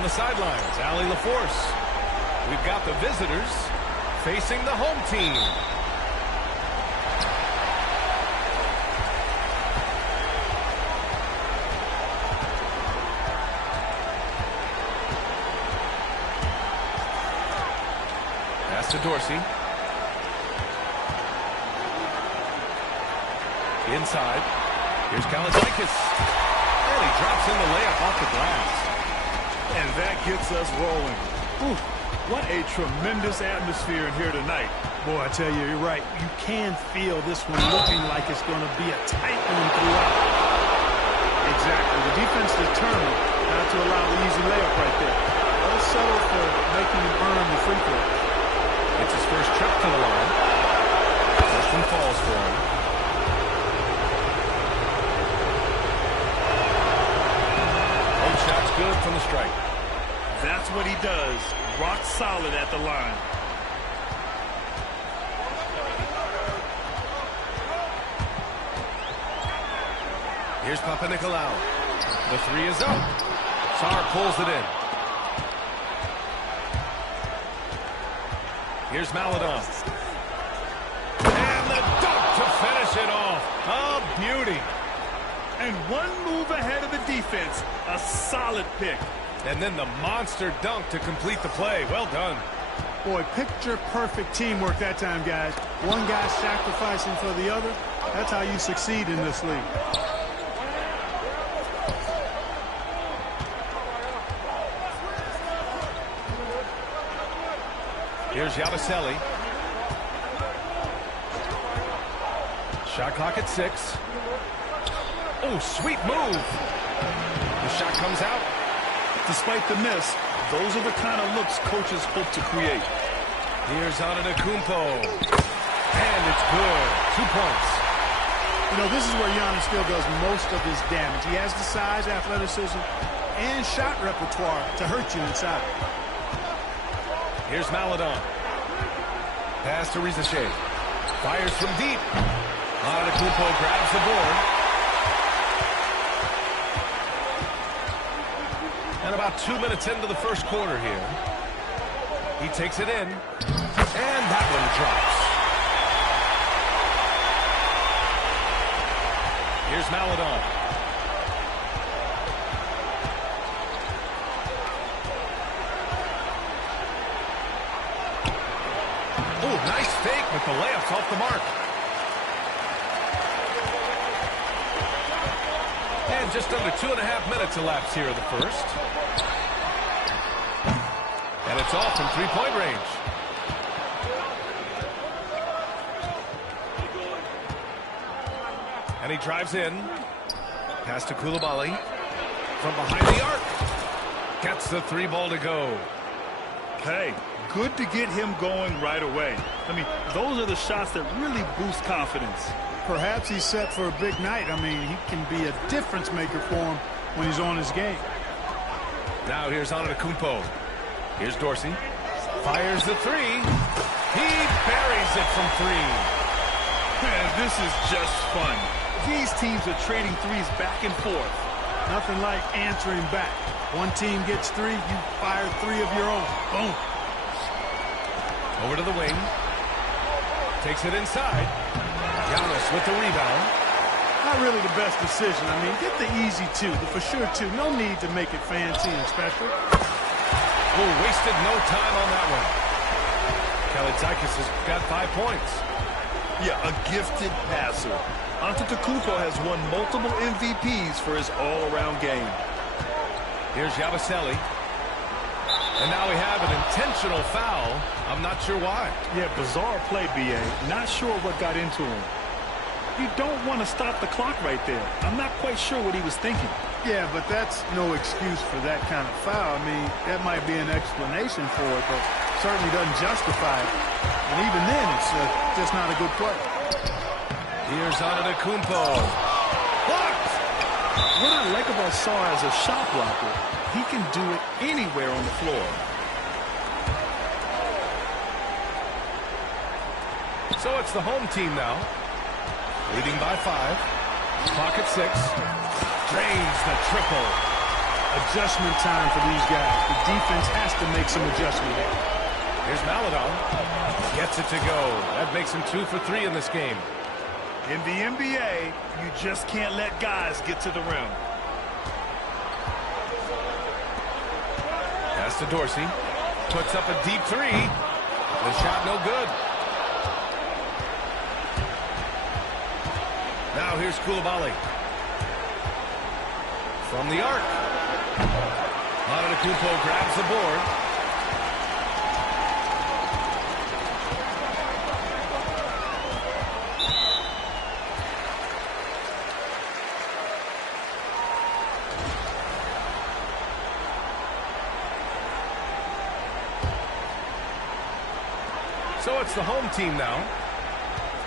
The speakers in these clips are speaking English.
on the sidelines, Ali LaForce. We've got the visitors facing the home team. Pass to Dorsey. Inside. Here's Kaladzakis. And he drops in the layup off the glass. And that gets us rolling. Ooh, what a tremendous atmosphere in here tonight. Boy, I tell you, you're right. You can feel this one looking like it's going to be a tight one throughout. Exactly. The defense determined not to allow the easy layup right there. They'll settle for making him earn the free throw. It's his first trip to the line. First one falls for him. Shot's good from the strike. That's what he does. Rock solid at the line. Here's Papanikolaou. The three is up. Sarr pulls it in. Here's Maledon. And the dunk to finish it off. A beauty. And one move ahead of the defense. A solid pick. And then the monster dunk to complete the play. Well done. Boy, picture-perfect teamwork that time, guys. One guy sacrificing for the other. That's how you succeed in this league. Here's Yabusele. Shot clock at 6. Oh, sweet move. The shot comes out. Despite the miss, those are the kind of looks coaches hope to create. Here's Antetokounmpo. And it's good. 2 points. You know, this is where Giannis still does most of his damage. He has the size, athleticism, and shot repertoire to hurt you inside. Here's Maledon. Pass to Rizachet. Fires from deep. Antetokounmpo grabs the board. And about 2 minutes into the first quarter here. He takes it in. And that one drops. Here's Maledon. Oh, nice fake, but the layup's off the mark. And just under 2.5 minutes elapsed here in the first. And it's off from three-point range. And he drives in. Pass to Coulibaly. From behind the arc. Gets the three ball to go. Hey, good to get him going right away. I mean, those are the shots that really boost confidence. Perhaps he's set for a big night. I mean, he can be a difference maker for him when he's on his game. Now here's Antetokounmpo. Here's Dorsey. Fires the three. He buries it from 3. Man, this is just fun. These teams are trading threes back and forth. Nothing like answering back. One team gets 3, you fire 3 of your own. Boom. Over to the wing. Takes it inside. Giannis with the rebound. Not really the best decision. I mean, get the easy 2, the for sure 2. No need to make it fancy and special. Oh, wasted no time on that one. Kaladzakis has got 5 points. Yeah, a gifted passer. Antetokounmpo has won multiple MVPs for his all-around game. Here's Yabusele. And now we have an intentional foul. I'm not sure why. Yeah, bizarre play, B.A. Not sure what got into him. You don't want to stop the clock right there. I'm not quite sure what he was thinking. Yeah, but that's no excuse for that kind of foul. I mean, that might be an explanation for it, but certainly doesn't justify it. And even then, it's just not a good play. Here's Antetokounmpo. Blocked! What I like about Sarr as a shot blocker, he can do it anywhere on the floor. So it's the home team now. Leading by 5. Clock at 6. Drains the triple. Adjustment time for these guys. The defense has to make some adjustment here. Here's Maladon. Gets it to go. That makes him 2 for 3 in this game. In the NBA, you just can't let guys get to the rim. Pass to Dorsey. Puts up a deep three. The shot no good. Now here's Koulibaly. From the arc. Antetokounmpo grabs the board. So it's the home team now.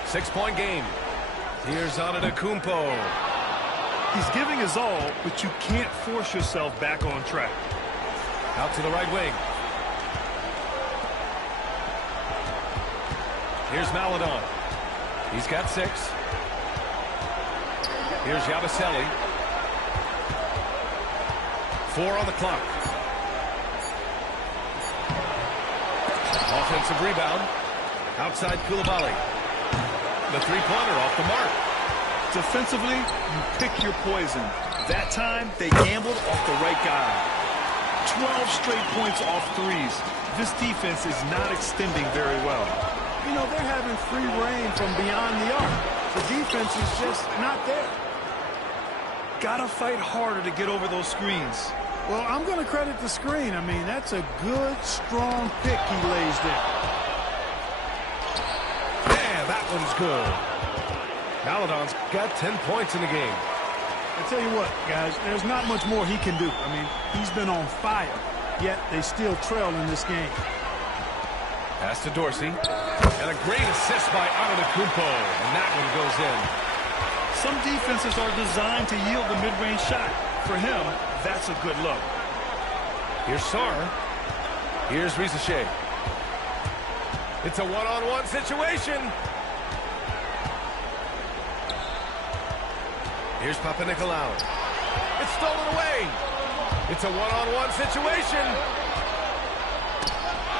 6-point game. Here's Antetokounmpo. He's giving his all, but you can't force yourself back on track. Out to the right wing. Here's Maladon. He's got 6. Here's Yabusele. 4 on the clock. Offensive rebound. Outside Koulibaly. The three-pointer off the mark. Defensively, you pick your poison. That time, they gambled off the right guy. 12 straight points off threes. This defense is not extending very well. You know, they're having free reign from beyond the arc. The defense is just not there. Gotta fight harder to get over those screens. Well, I'm going to credit the screen. I mean, that's a good, strong pick he lays there. Yeah, that one's good. Maladon's got 10 points in the game. I tell you what, guys, there's not much more he can do. I mean, he's been on fire, yet they still trail in this game. Pass to Dorsey. And a great assist by Antetokounmpo. And that one goes in. Some defenses are designed to yield the mid-range shot. For him, that's a good look. Here's Sarr. Here's Rizachet. It's a one-on-one situation. Here's Papanikolaou. It's stolen away. It's a one-on-one situation.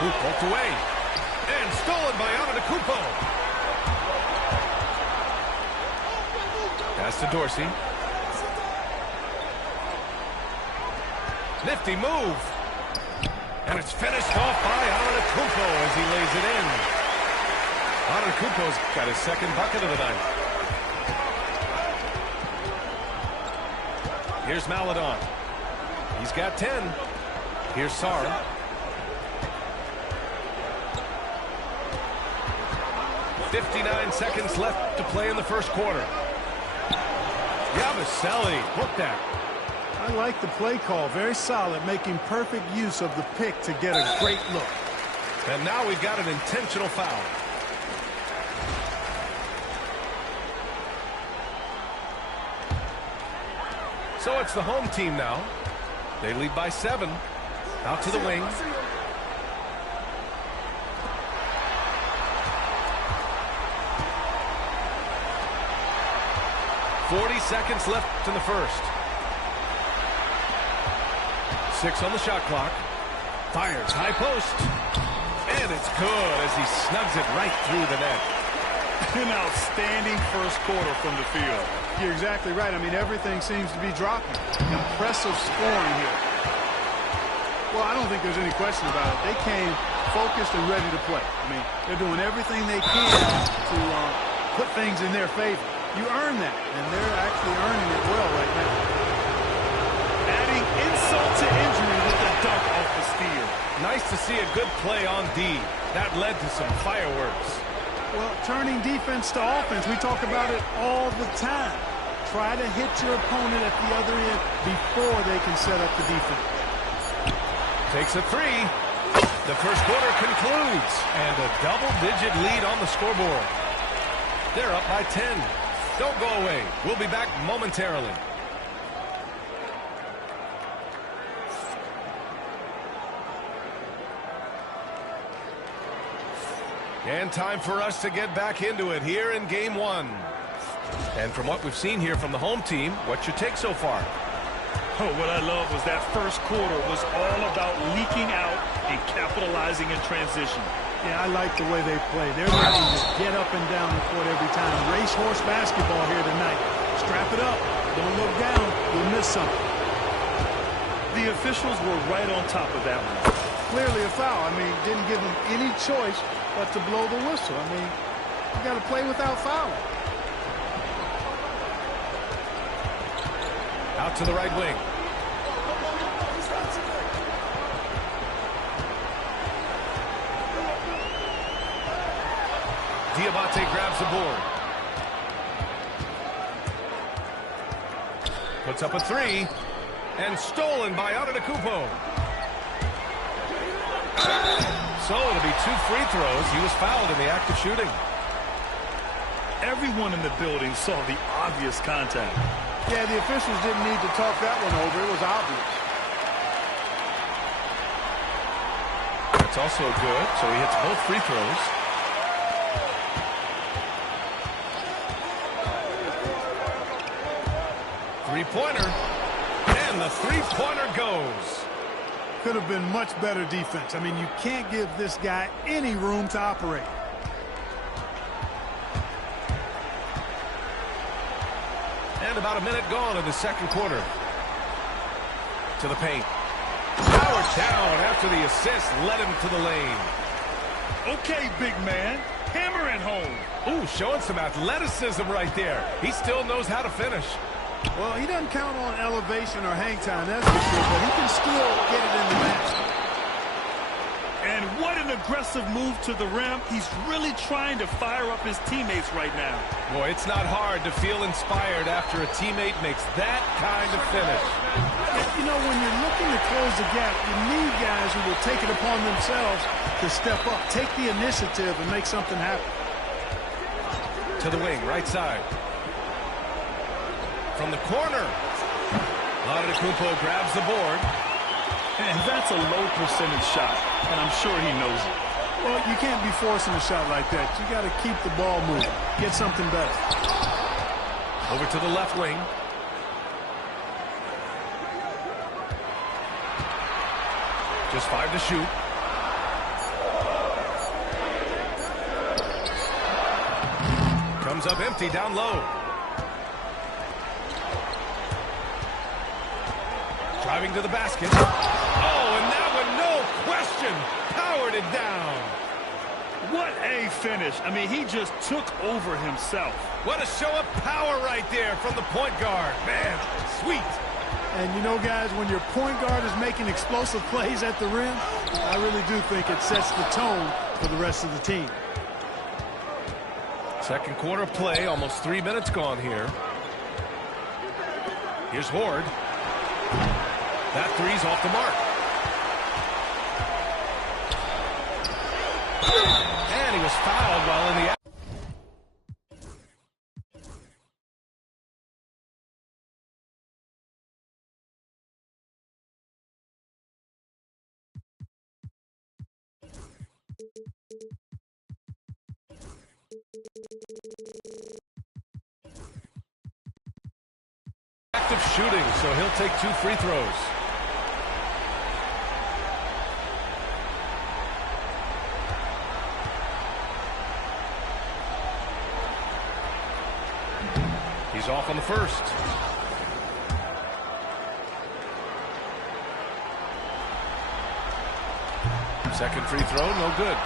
Ooh, poked away. And stolen by Antetokounmpo. Pass to Dorsey. Nifty move. And it's finished off by Antetokounmpo as he lays it in. Antetokounmpo's got his second bucket of the night. Here's Maladon. He's got 10. Here's Sarr. .59 seconds left to play in the first quarter. Yabusele hooked that. I like the play call. Very solid, making perfect use of the pick to get a great look. And now we've got an intentional foul. So it's the home team now. They lead by 7. Out to the wing. .40 seconds left in the first. 6 on the shot clock. Fires high post. And it's good as he snugs it right through the net. An outstanding first quarter from the field. You're exactly right. I mean, everything seems to be dropping. Impressive scoring here. Well, I don't think there's any question about it. They came focused and ready to play. I mean, they're doing everything they can to put things in their favor. You earn that, and they're actually earning it well right now. Adding insult to injury with the dunk off the steal. Nice to see a good play on D. That led to some fireworks. Well, turning defense to offense, we talk about it all the time. Try to hit your opponent at the other end before they can set up the defense. Takes a 3. The first quarter concludes. And a double-digit lead on the scoreboard. They're up by 10. Don't go away. We'll be back momentarily. And time for us to get back into it here in Game 1. And from what we've seen here from the home team, what's your take so far? Oh, what I love was that first quarter was all about leaking out and capitalizing in transition. Yeah, I like the way they play. They're ready to get up and down the court every time. Racehorse basketball here tonight. Strap it up. Don't look down. You'll miss something. The officials were right on top of that one. Clearly a foul. I mean, didn't give them any choice but to blow the whistle. I mean, you got to play without fouling. Out to the right wing. Diabate grabs the board. Puts up a three. And stolen by Antetokounmpo. So it'll be 2 free throws. He was fouled in the act of shooting. Everyone in the building saw the obvious contact. Yeah, the officials didn't need to talk that one over. It was obvious. That's also good. So he hits both free throws. Three-pointer. And the three-pointer goes. Could have been much better defense. I mean, you can't give this guy any room to operate. And about a minute gone in the second quarter. To the paint. Howard down after the assist led him to the lane. Okay, big man. Hammer it home. Ooh, showing some athleticism right there. He still knows how to finish. Well, he doesn't count on elevation or hang time, that's for sure, but he can still get it in the basket. And what an aggressive move to the rim. He's really trying to fire up his teammates right now. Boy, it's not hard to feel inspired after a teammate makes that kind of finish. You know, when you're looking to close the gap, you need guys who will take it upon themselves to step up, take the initiative, and make something happen. To the wing, right side. From the corner. Antetokounmpo grabs the board. And that's a low percentage shot, and I'm sure he knows it. Well, you can't be forcing a shot like that. You got to keep the ball moving. Get something better. Over to the left wing. Just 5 to shoot. Comes up empty down low. Driving to the basket. Oh, and that one, no question, powered it down. What a finish. I mean, he just took over himself. What a show of power right there from the point guard. Man, sweet. And you know, guys, when your point guard is making explosive plays at the rim, I really do think it sets the tone for the rest of the team. Second quarter play, almost 3 minutes gone here. Here's Ward. That three's off the mark. And he was fouled while in the active shooting, so he'll take 2 free throws. He's off on the first. Second free throw, no good.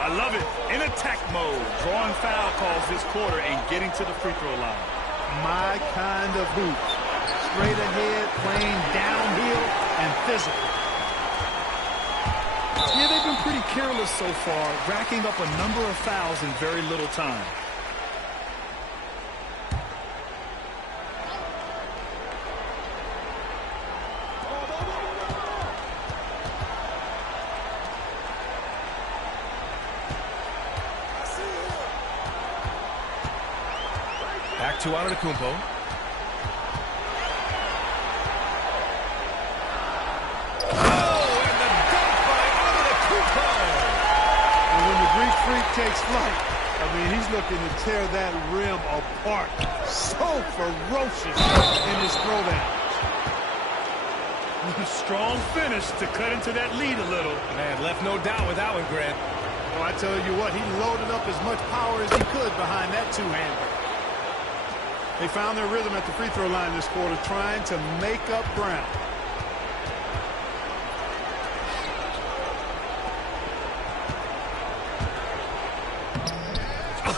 I love it. In attack mode, drawing foul calls this quarter and getting to the free throw line. My kind of hoops. Straight ahead, playing downhill, and physical. Yeah, they've been pretty careless so far, racking up a number of fouls in very little time. Back to Antetokounmpo. Oh, and the dunk by Antetokounmpo. And when the Greek Freak takes flight, I mean, he's looking to tear that rim apart. So ferocious in his throwdown. Strong finish to cut into that lead a little. Man, left no doubt with that one, Grant. Well, I tell you what, he loaded up as much power as he could behind that two-hander. They found their rhythm at the free throw line this quarter, trying to make up ground.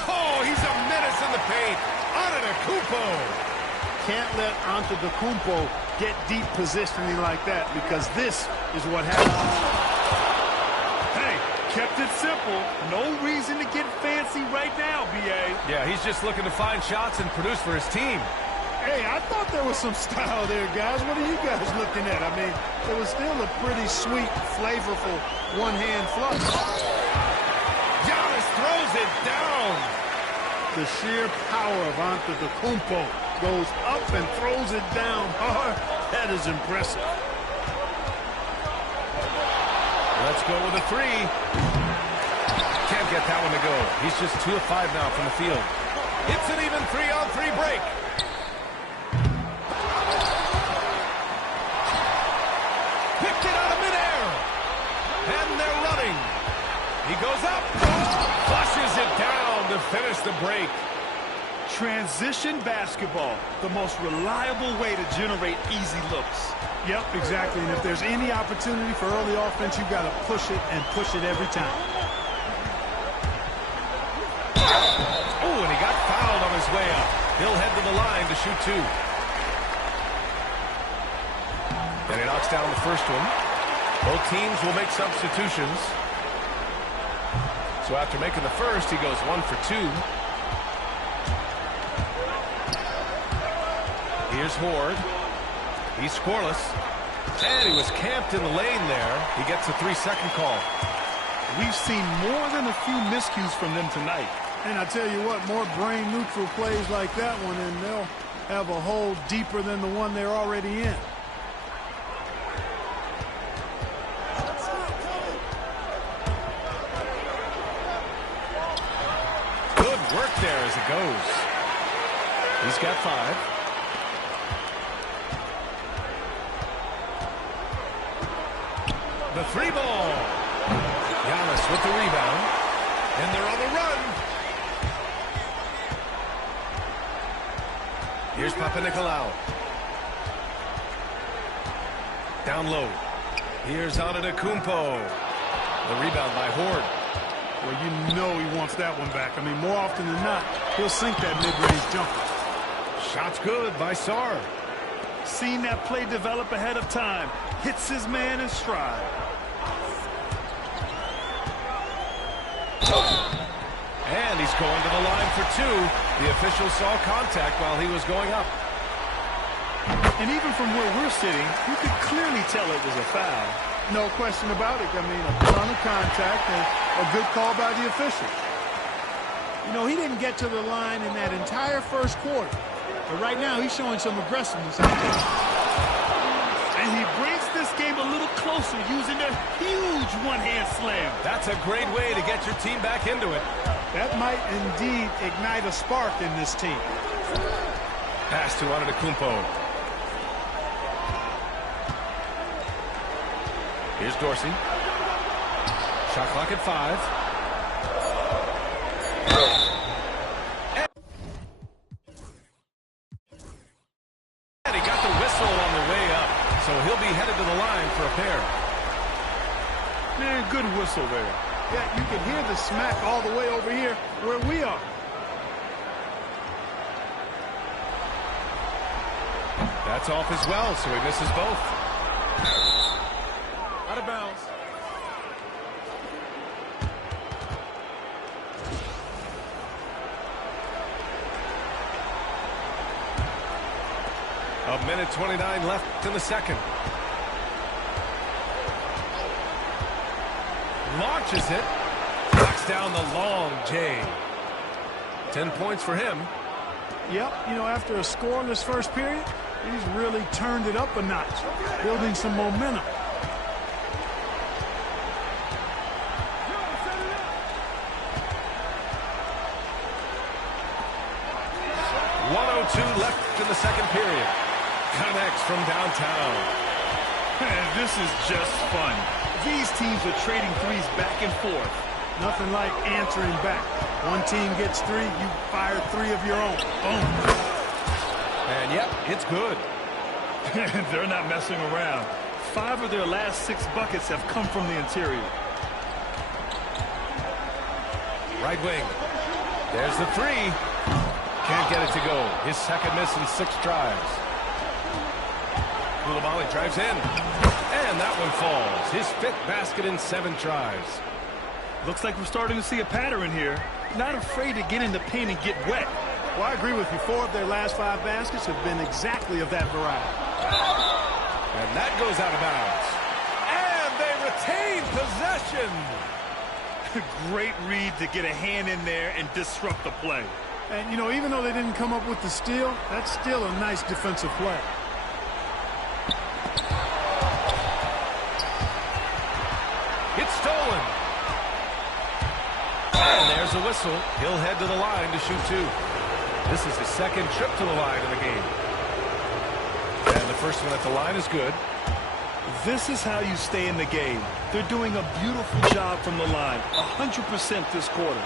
Oh, he's a menace in the paint. Antetokounmpo. Can't let Antetokounmpo get deep positioning like that, because this is what happens. Hey, kept it simple. No reason to get fancy right now, B.A. Yeah, he's just looking to find shots and produce for his team. Hey, I thought there was some style there, guys. What are you guys looking at? I mean, it was still a pretty sweet, flavorful one-hand flush. Giannis throws it down. The sheer power of Antetokounmpo goes up and throws it down hard. That is impressive. Let's go with a three. Can't get that one to go. He's just 2 of 5 now from the field. It's an even 3-on-3 break. Picked it out of midair. And they're running. He goes up. Flushes it down to finish the break. Transition basketball, the most reliable way to generate easy looks. Yep, exactly. And if there's any opportunity for early offense, you've got to push it and push it every time. Oh, and he got fouled on his way up. He'll head to the line to shoot 2. And he knocks down the first one. Both teams will make substitutions. So after making the first, he goes 1 for 2. Here's Horde. He's scoreless. And he was camped in the lane there. He gets a 3-second call. We've seen more than a few miscues from them tonight. And I tell you what, more brain-neutral plays like that one, and they'll have a hole deeper than the one they're already in. Good work there as it goes. He's got 5. The 3 ball. Giannis with the rebound. And they're on the run. Here's Papanikolaou. Down low. Here's Antetokounmpo. The rebound by Horde. Well, you know he wants that one back. I mean, more often than not, he'll sink that mid-range jumper. Shot's good by Sarr. Seen that play develop ahead of time. Hits his man in stride. And he's going to the line for 2. The official saw contact while he was going up. And even from where we're sitting, you could clearly tell it was a foul. No question about it. I mean, a ton of contact and a good call by the official. You know, he didn't get to the line in that entire first quarter. But right now, he's showing some aggressiveness out there. And he brings this game a little closer using a huge one-hand slam. That's a great way to get your team back into it. That might indeed ignite a spark in this team. Pass to Antetokounmpo. Here's Dorsey. Shot clock at 5. And he got the whistle on the way up, so he'll be headed to the line for a pair. Man, good whistle there. Yeah, you can hear the smack all the way over here where we are. That's off as well, so he misses both. Out of bounds. A minute 29 left in the second. Launches it. Knocks down the long J. 10 points for him. Yep, you know, after a scoreless first period, he's really turned it up a notch, building some momentum. .102 left in the second period. Connects from downtown. This is just fun. These teams are trading threes back and forth. Nothing like answering back. One team gets three, you fire three of your own. Boom. And yep, it's good. They're not messing around. 5 of their last 6 buckets have come from the interior. Right wing. There's the three. Can't get it to go. His second miss in 6 tries. Koulibaly drives in. And that one falls. His 5th basket in 7 tries. Looks like we're starting to see a pattern here. Not afraid to get in the paint and get wet. Well, I agree with you. 4 of their last 5 baskets have been exactly of that variety. And that goes out of bounds. And they retain possession. Great read to get a hand in there and disrupt the play. And, you know, even though they didn't come up with the steal, that's still a nice defensive play. It's stolen. And there's a whistle. He'll head to the line to shoot 2. This is his 2nd trip to the line in the game. And the first one at the line is good. This is how you stay in the game. They're doing a beautiful job from the line. 100% this quarter.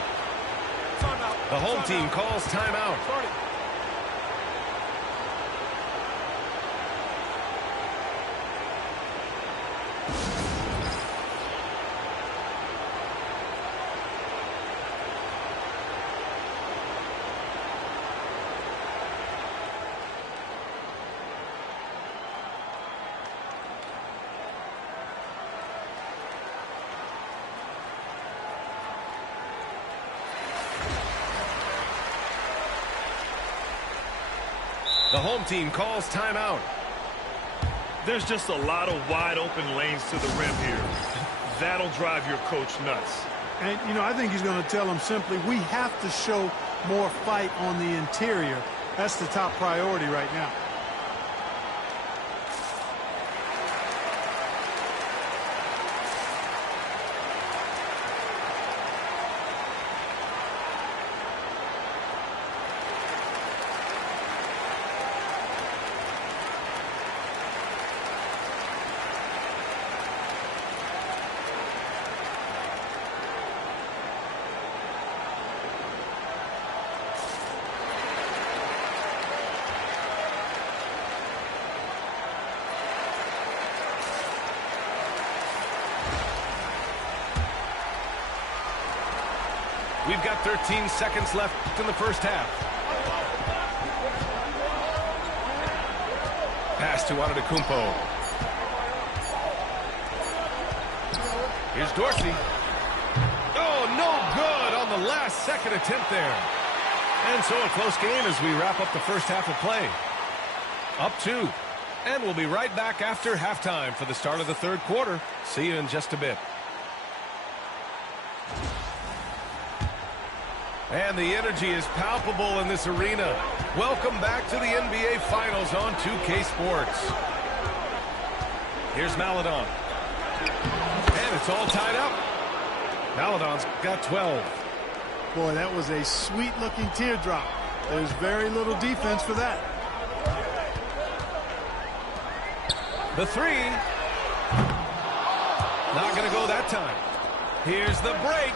The home team calls timeout. The home team calls timeout. There's just a lot of wide open lanes to the rim here. That'll drive your coach nuts. And, you know, I think he's going to tell them simply, we have to show more fight on the interior. That's the top priority right now. We've got 13 seconds left in the first half. Pass to Antetokounmpo. Here's Dorsey. Oh, no good on the last second attempt there. And so a close game as we wrap up the first half of play. Up 2. And we'll be right back after halftime for the start of the third quarter. See you in just a bit. And the energy is palpable in this arena. Welcome back to the NBA Finals on 2K Sports. Here's Maledon. And it's all tied up. Maledon's got 12. Boy, that was a sweet-looking teardrop. There's very little defense for that. The three. Not going to go that time. Here's the break.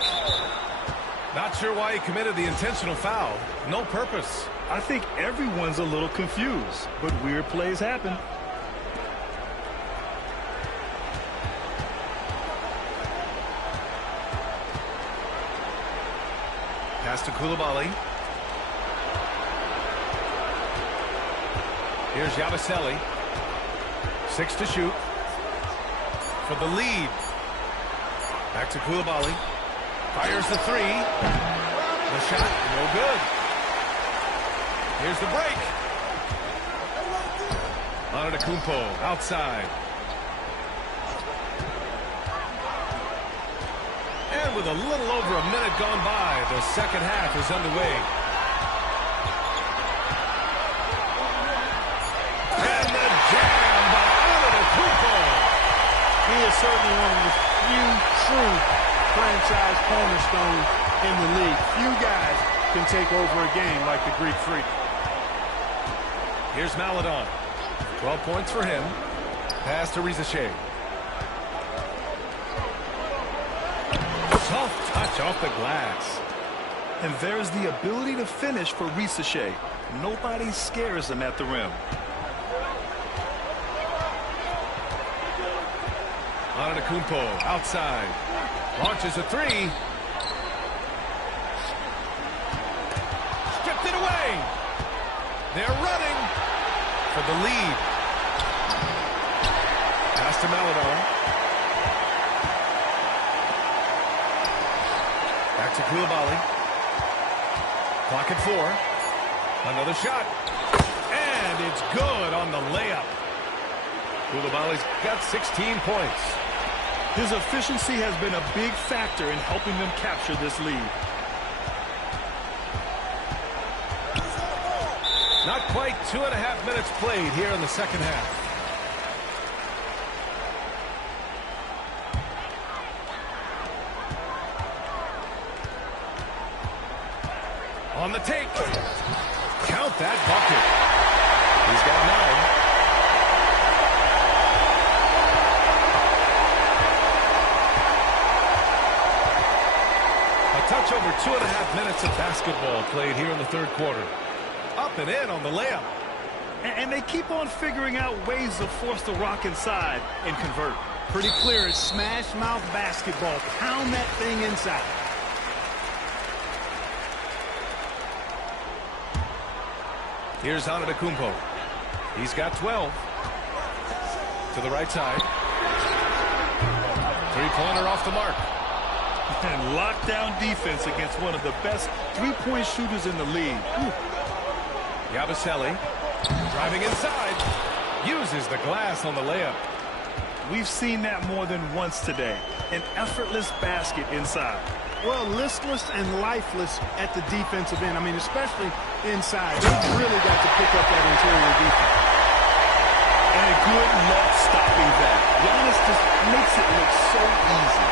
Not sure why he committed the intentional foul. No purpose. I think everyone's a little confused, but weird plays happen. Pass to Koulibaly. Here's Yabusele. 6 to shoot. For the lead. Back to Koulibaly. Fires the three. The shot, no good. Here's the break. Antetokounmpo outside. And with a little over a minute gone by, the second half is underway. And the jam by Antetokounmpo. He is certainly one of the few true franchise cornerstones in the league. Few guys can take over a game like the Greek Freak. Here's Maledon. 12 points for him. Pass to Rizichet. Soft touch off the glass. And there's the ability to finish for Rizichet. Nobody scares him at the rim. Antetokounmpo outside. Launches a three. Stripped it away. They're running for the lead. Pass to Maladon. Back to Koulibaly. Clock at 4. Another shot. And it's good on the layup. Koulibaly's got 16 points. His efficiency has been a big factor in helping them capture this lead. Not quite 2.5 minutes played here in the second half. On the take. Count that bucket. He's got 9. A touch over 2.5 minutes of basketball played here in the third quarter. Up and in on the layup. And they keep on figuring out ways to force the rock inside and convert. Pretty clear. It's smash mouth basketball. Pound that thing inside. Here's Antetokounmpo. He's got 12. To the right side. Three-pointer off the mark. And lockdown defense against one of the best three-point shooters in the league. Yabusele driving inside. Uses the glass on the layup. We've seen that more than once today. An effortless basket inside. Well, listless and lifeless at the defensive end. I mean, especially inside. He's really got to pick up that interior defense. And a good luck stopping that. Giannis just makes it look so easy.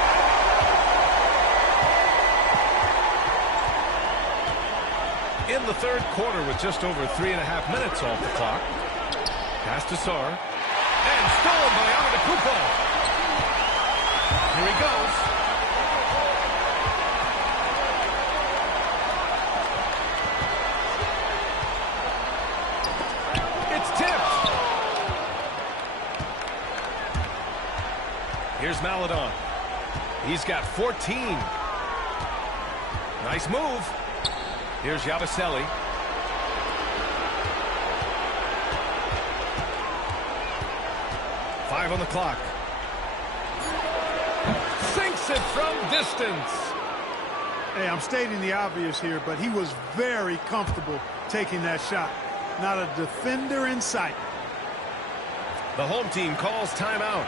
In the third quarter with just over 3.5 minutes off the clock. Pass to Sarr. And stolen by Antetokounmpo. Here he goes. It's tipped. Here's Maladon. He's got 14. Nice move. Here's Yabusele. Five on the clock. Sinks it from distance. Hey, I'm stating the obvious here, but he was very comfortable taking that shot. Not a defender in sight. The home team calls timeout.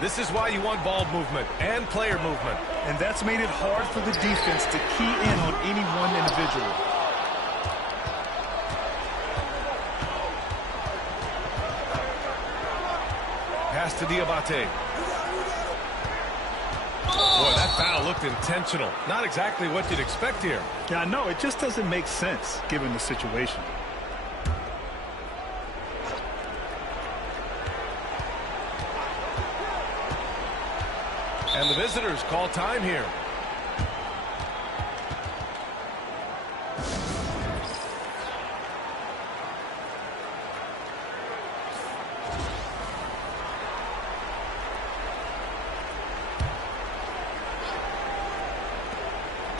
This is why you want ball movement and player movement. And that's made it hard for the defense to key in on any one individual. Pass to Diabate. Boy, that foul looked intentional. Not exactly what you'd expect here. Yeah, I know. It just doesn't make sense given the situation. And the visitors call time here.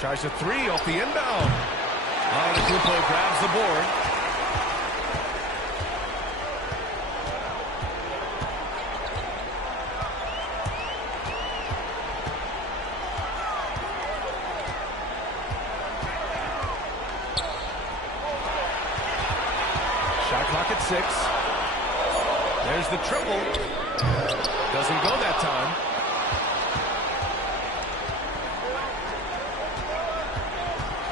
Tries a three off the inbound. Antetokounmpo grabs the board. Shot clock at 6. There's the triple. Doesn't go that time.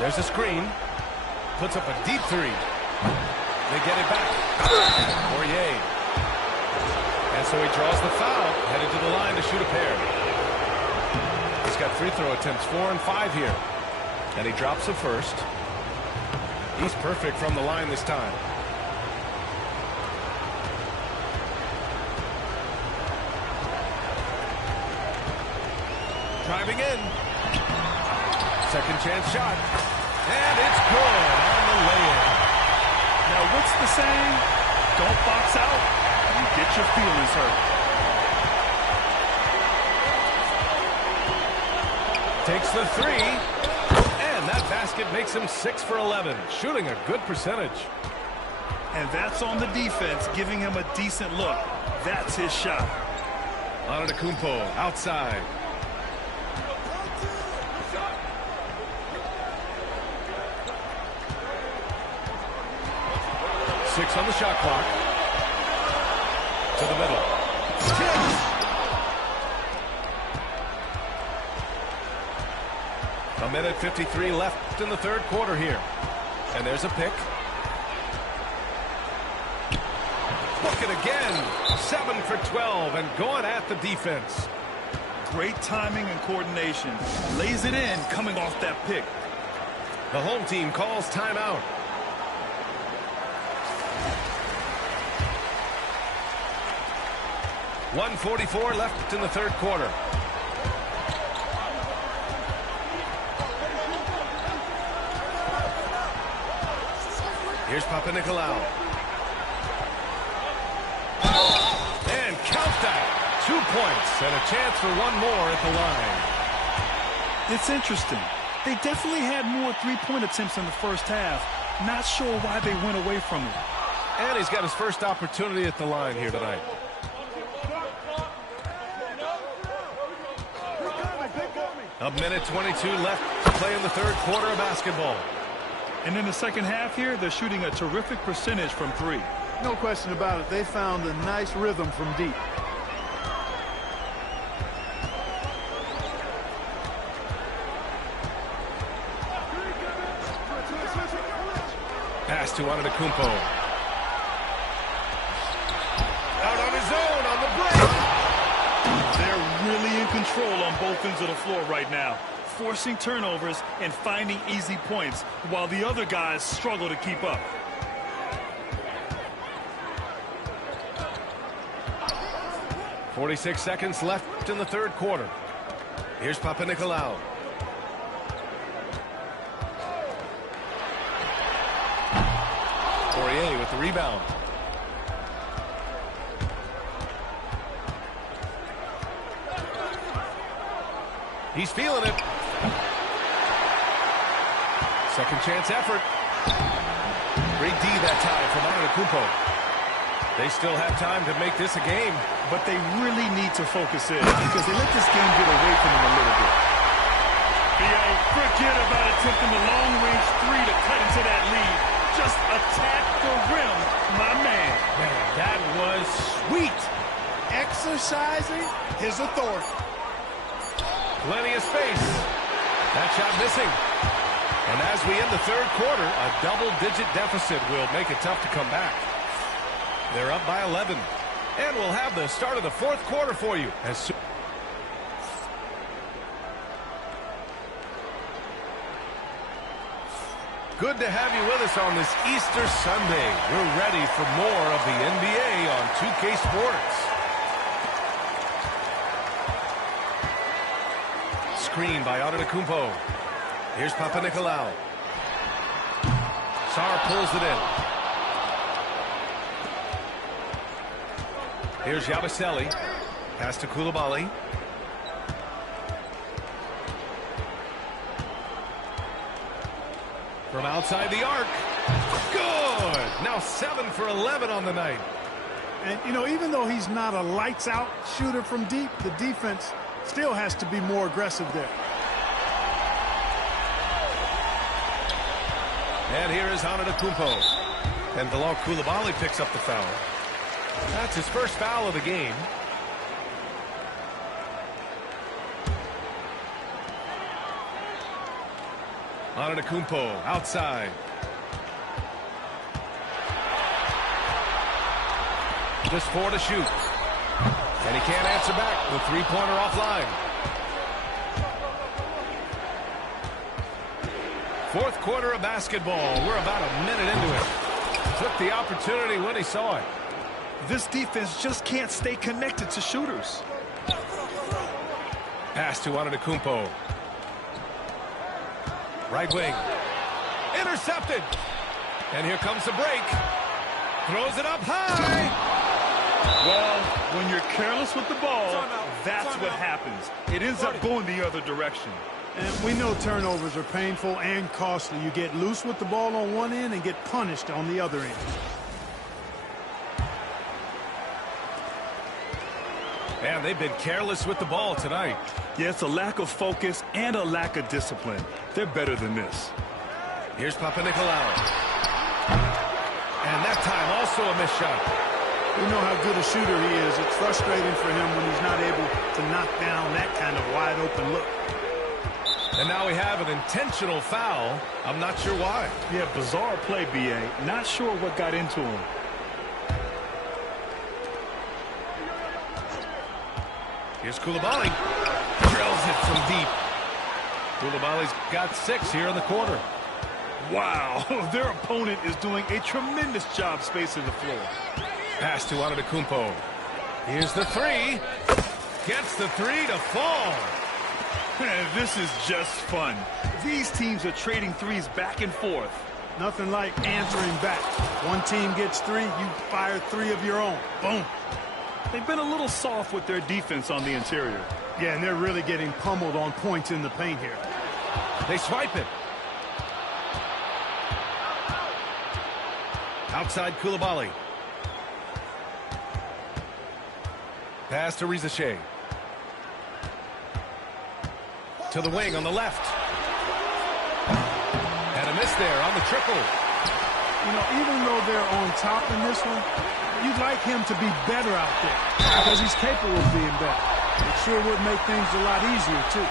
There's a screen. Puts up a deep three. They get it back. Poirier. And so he draws the foul. Headed to the line to shoot a pair. He's got free throw attempts 4 and 5 here. And he drops the first. He's perfect from the line this time. Driving in. Second chance shot. And it's good on the lay-in. Now, what's the saying? Don't box out. You get your feelings hurt. Takes the three. And that basket makes him 6 for 11. Shooting a good percentage. And that's on the defense, giving him a decent look. That's his shot. Antetokounmpo outside. Six on the shot clock. To the middle. A minute 53 left in the third quarter here. And there's a pick. Book it again. 7 for 12 and going at the defense. Great timing and coordination. Lays it in coming off that pick. The home team calls timeout. .144 left in the third quarter. Here's Papanikolaou. And count that. 2 points and a chance for one more at the line. It's interesting. They definitely had more three-point attempts in the first half. Not sure why they went away from it. And he's got his first opportunity at the line here tonight. A minute 22 left to play in the third quarter of basketball. And in the second half here, they're shooting a terrific percentage from three. No question about it. They found a nice rhythm from deep. Pass to Antetokounmpo. Out on his own on the break. They're really in control on both ends of the floor right now, forcing turnovers and finding easy points while the other guys struggle to keep up. .46 seconds left in the third quarter. Here's Papanikolaou. Poirier with the rebound. He's feeling it. Second chance effort. Great D that time from Antetokounmpo. They still have time to make this a game. But they really need to focus in because they let this game get away from them a little bit. Forget about attempting the long-range three to cut into that lead. Just attack the rim, my man. Man, that was sweet. Exercising his authority. Plenty of space. That shot missing. And as we end the third quarter, a double-digit deficit will make it tough to come back. They're up by 11. And we'll have the start of the fourth quarter for you. Good to have you with us on this Easter Sunday. We're ready for more of the NBA on 2K Sports. Screen by Antetokounmpo. Here's Papanikolaou. Sarr pulls it in. Here's Yabusele. Pass to Coulibaly. From outside the arc. Good. Now 7 for 11 on the night. And, you know, even though he's not a lights-out shooter from deep, the defense still has to be more aggressive there. And here is Antetokounmpo. And Bilal Coulibaly picks up the foul. That's his first foul of the game. Antetokounmpo outside. Just 4 to shoot. And he can't answer back. The three-pointer offline. Fourth quarter of basketball. We're about a minute into it. Took the opportunity when he saw it. This defense just can't stay connected to shooters. Pass to Antetokounmpo. Right wing. Intercepted. And here comes the break. Throws it up high. Well, when you're careless with the ball, that's what happens. It ends up going the other direction. And we know turnovers are painful and costly. You get loose with the ball on one end and get punished on the other end. And they've been careless with the ball tonight. Yeah, it's a lack of focus and a lack of discipline. They're better than this. Here's Papanikolaou. And that time also a missed shot. We know how good a shooter he is. It's frustrating for him when he's not able to knock down that kind of wide open look. And now we have an intentional foul. I'm not sure why. Yeah, bizarre play, B.A. Not sure what got into him. Here's Coulibaly. Drills it from deep. Coulibaly's got 6 here in the quarter. Wow, their opponent is doing a tremendous job spacing the floor. Pass to Antetokounmpo. Here's the 3. Gets the 3 to fall. This is just fun. These teams are trading threes back and forth. Nothing like answering back. One team gets 3, you fire 3 of your own. Boom. They've been a little soft with their defense on the interior. Yeah, and they're really getting pummeled on points in the paint here. They swipe it. Outside Coulibaly. Pass to Rizachet. To the wing on the left. And a miss there on the triple. You know, even though they're on top in this one, you'd like him to be better out there because he's capable of being better. It sure would make things a lot easier, too.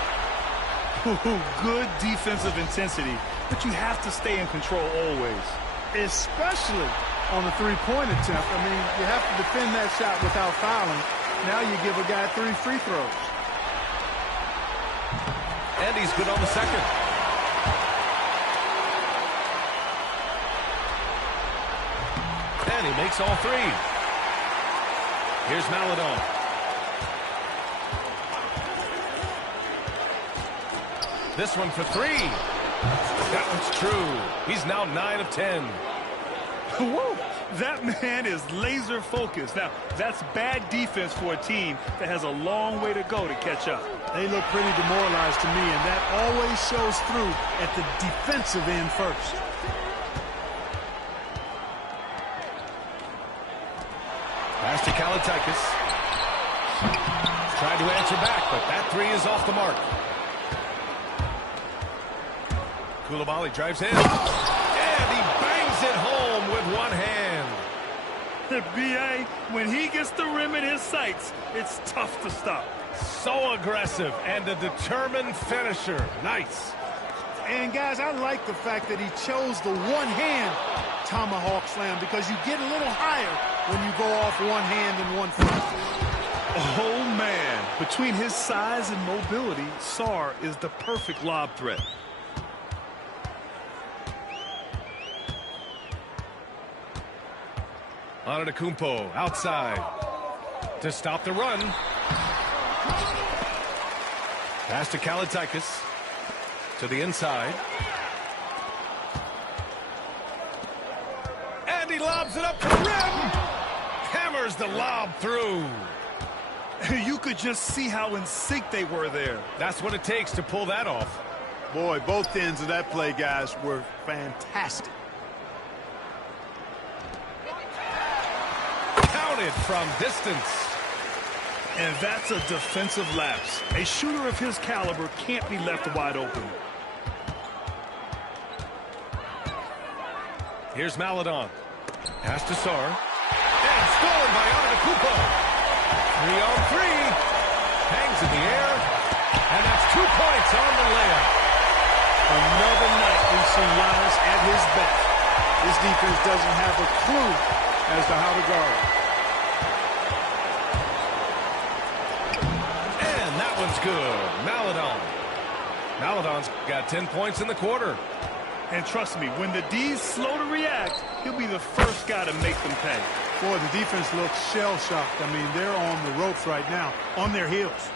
Good defensive intensity, but you have to stay in control always. Especially on the three-point attempt. I mean, you have to defend that shot without fouling. Now you give a guy 3 free throws. And he's good on the second. And he makes all 3. Here's Maledon. This one for 3. That one's true. He's now 9 of 10. Whoa, that man is laser focused. Now, that's bad defense for a team that has a long way to go to catch up. They look pretty demoralized to me, and that always shows through at the defensive end first. Pass to Kalatakis. Tried to answer back, but that 3 is off the mark. Coulibaly drives in. And he bangs it home with one hand. B.A., when he gets the rim in his sights, it's tough to stop. So aggressive and a determined finisher. Nice. And, guys, I like the fact that he chose the one-hand tomahawk slam because you get a little higher when you go off one hand and one foot. Oh, man. Between his size and mobility, Sarr is the perfect lob threat. Antetokounmpo outside to stop the run. Pass to Kalatakis to the inside. And he lobs it up to the rim. Hammers the lob through. You could just see how in sync they were there. That's what it takes to pull that off. Boy, both ends of that play, guys, were fantastic. Counted from distance. And that's a defensive lapse. A shooter of his caliber can't be left wide open. Here's Maledon. Pass to Sarr. And Stolen by Antetokounmpo. 3-on-3. Hangs in the air. And that's 2 points on the layup. Another night we see Giannis at his best. This defense doesn't have a clue as to how to guard. And that one's good. Maledon's got 10 points in the quarter. And trust me, when the D's slow to react, he'll be the first guy to make them pay. Boy, the defense looks shell-shocked. I mean, they're on the ropes right now, on their heels.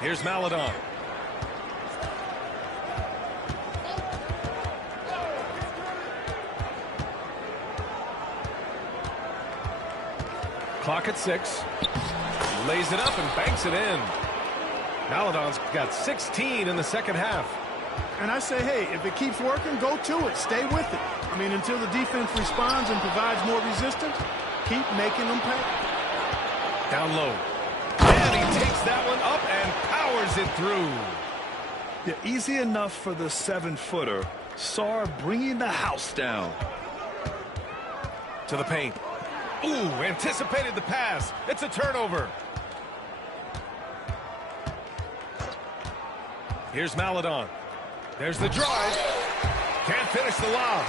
Here's Maledon. Clock at 6. Lays it up and banks it in. Maledon's got 16 in the second half. And I say, hey, if it keeps working, go to it. Stay with it. I mean, until the defense responds and provides more resistance, keep making them pay. Down low. And he takes that one up and powers it through. Yeah, easy enough for the 7-footer. Sarr bringing the house down. To the paint. Ooh, anticipated the pass. It's a turnover. Here's Maledon. There's the drive. Can't finish the lob.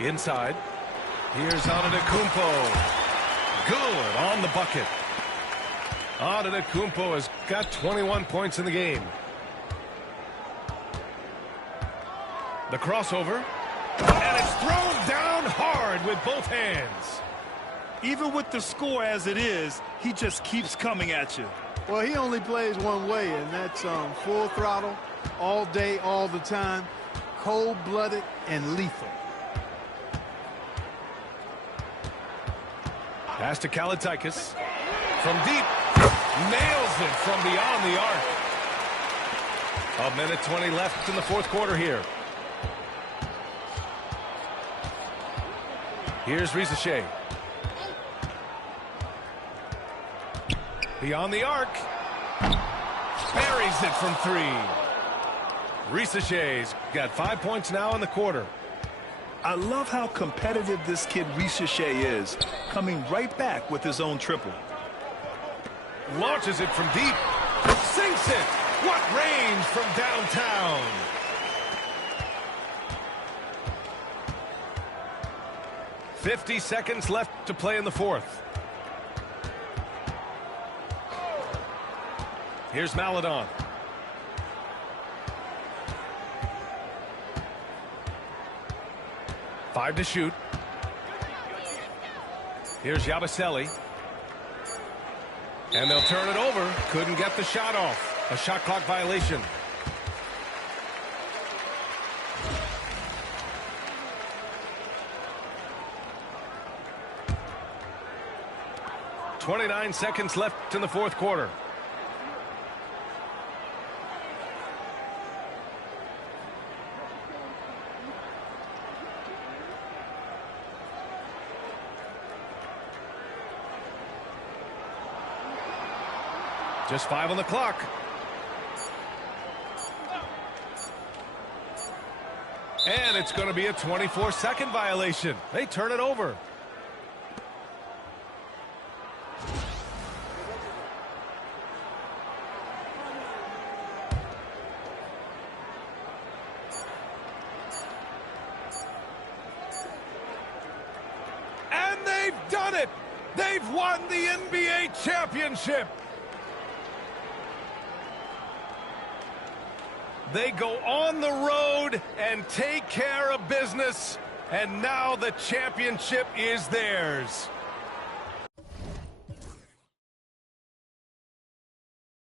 Inside. Here's Antetokounmpo. Good on the bucket. Antetokounmpo has got 21 points in the game. The crossover. And it's thrown down hard with both hands. Even with the score as it is, he just keeps coming at you. Well, he only plays one way, and that's full throttle, all day, all the time, cold-blooded and lethal. Pass to Kalaitzakis. From deep. Nails it from beyond the arc. 1:20 left in the fourth quarter here. Here's Risacher. Beyond the arc. Buries it from 3. Risacher's got 5 points now in the quarter. I love how competitive this kid Risacher is, coming right back with his own triple. Launches it from deep. Sinks it. What range from downtown. .50 seconds left to play in the fourth. Here's Maledon. Five to shoot. Here's Yabusele. And they'll turn it over. Couldn't get the shot off. A shot clock violation. .29 seconds left in the fourth quarter. Just 5 on the clock. And it's going to be a 24-second violation. They turn it over. And they've done it. They've won the NBA championship. They go on the road and take care of business, and now the championship is theirs.